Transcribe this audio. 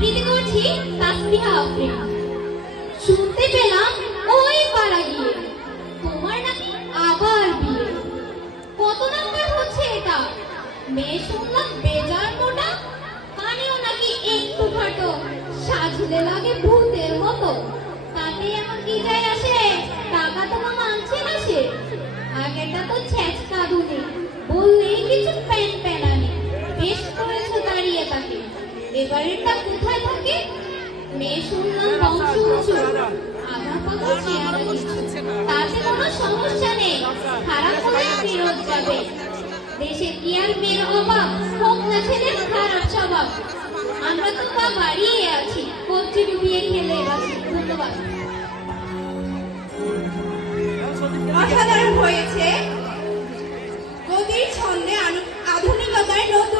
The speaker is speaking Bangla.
আবৃত্তি করছি তাসবিহা আফ্রিদি। শুনতে পেলাম ওই পাড়া গিয়ে তোমার নাকি আবার বিয়ে। কত নাম্বার হচ্ছে এটা? মেয়ে শুনলাম বেজার মোটা, কানেও নাকি একটু খাটো, সাজলে লাগে ভূতের মতো। তাতে আমার কি যায় আসে, টাকা তো মামা আনছে না সে। আগেটা তো ছেঁচকা দুনে, বললেই কিছু প্যান প্যানানি। বেশ করেছো দাঁড়িয়ে তাকে, এবারেরটা কোথায় থাকে? মেয়ে শুনলাম বংশ উঁচু, আধা পাকা চেহারা কিছু। তাতে কোনো সমস্যা নেই, খারাপ হলে ফেরত যাবে। দেশে কি আর মেয়ের অভাব, হোক না ছেলের খারাপ স্বভাব। আমরা তো তা বাড়িয়ে আছি, কবজি ডুবিয়ে খেলে বাঁচি। ধন্যবাদ। অসাধারণ হয়েছে। গতির ছন্দে আধুনিকতার নতুন